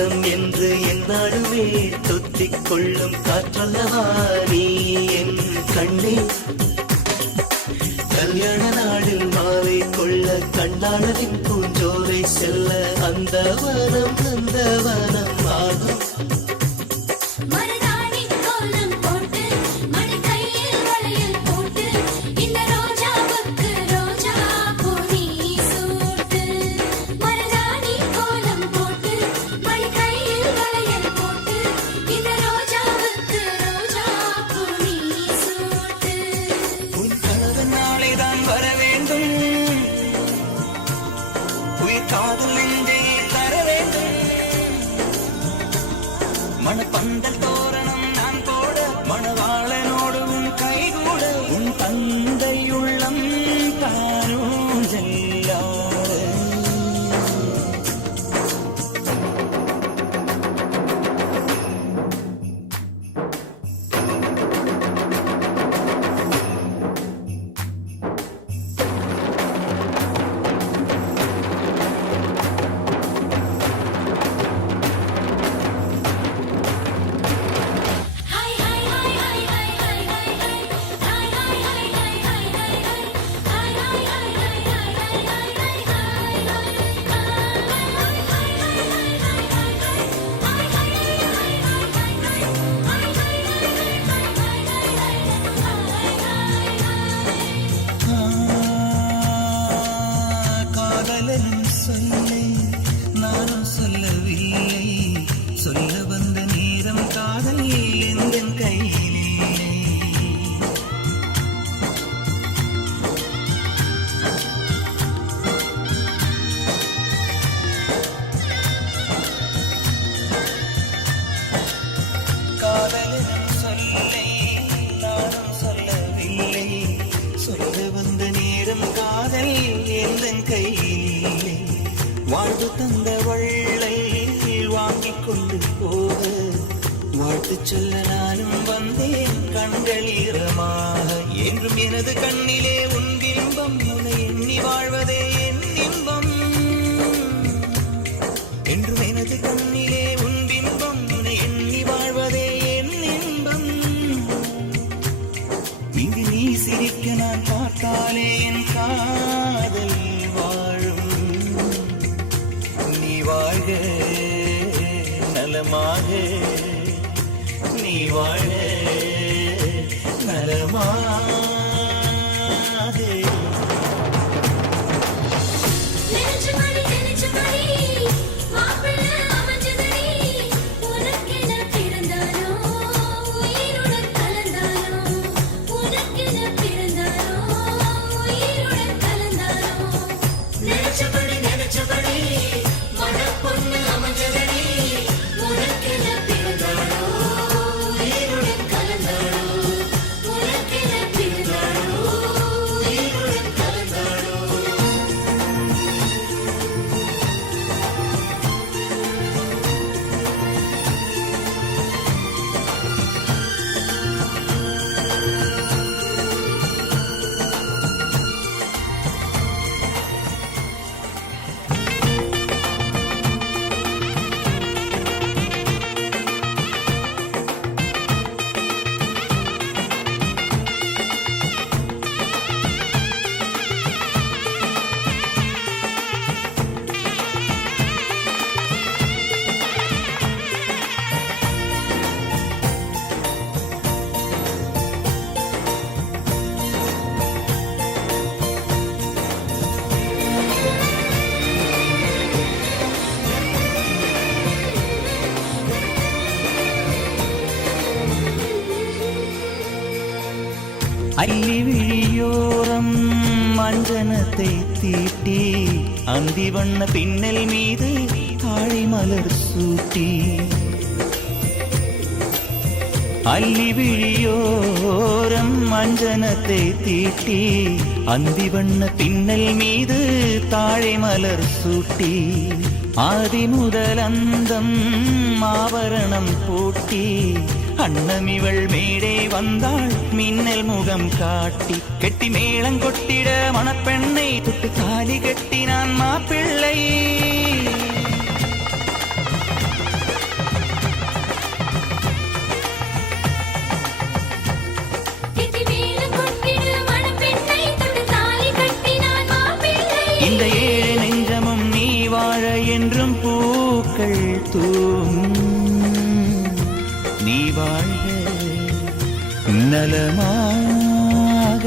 முத்தம் என்று என்னாலுமே தொத்திக் கொள்ளும் காற்றல்லவா நீ என் கண்ணே. கல்யாண நாளில் மாலை கொள்ள கண்ணாளரின் பூஞ்சோலை செல்ல அந்த வனம் ஆகும். மணப்பந்தல் தோரணம் நான் போட மணவாளனோடு உன் கைகூட உன் தந்தையுள்ளம் தானும் செல்லாத சொல்லை நானும் சொல்லவில்லை. சொல்ல வந்த நேரம் காதல் எந்தன் கையிலே. காதலின் சொல்லை நானும் சொல்லவில்லை. சொல்ல வந்த நேரம் காதல் எந்தன் கையிலே. வாழ்வு தந்த வள்ளை வாங்கிக் கொண்டு போக வாழ்த்து சொல்ல நானும் வந்தேன் கண்கள் ஈரமாக. என்றும் எனது கண்ணிலே உன் பிம்பம் உன்னை எண்ணி வாழ்வதே என் இன்பம். என்றும் எனது கண்ணிலே உன் பிம்பம் உன்னை எண்ணி வாழ்வதே என் இன்பம். இங்கு நீ சிரிக்க நான் பார்த்தாலே என் காதல் வாழும். நீ வாழ்க நலமாக, நீ வாழ நலமாக. அள்ளி விழியோரம் மஞ்சனத்தை தீட்டி அந்தி வண்ண பின்னல் மீது தாழை மலர் சூட்டி. அள்ளி விழியோரம் மஞ்சனத்தை தீட்டி அந்தி வண்ண பின்னல் மீது தாழை மலர் சூட்டி. ஆதி முதல் அந்தம் ஆபரணம் பூட்டி அன்னமிவள் மேடை வந்தாள் மின்னல் முகம் காட்டி. கெட்டி மேளங்கொட்டிட மணப்பெண்ணை தொட்டு தாலி கட்டினான் மாப்பிள்ளை. என்றும் பூக்கள் தூவும் நீ வாழ்க நலமாக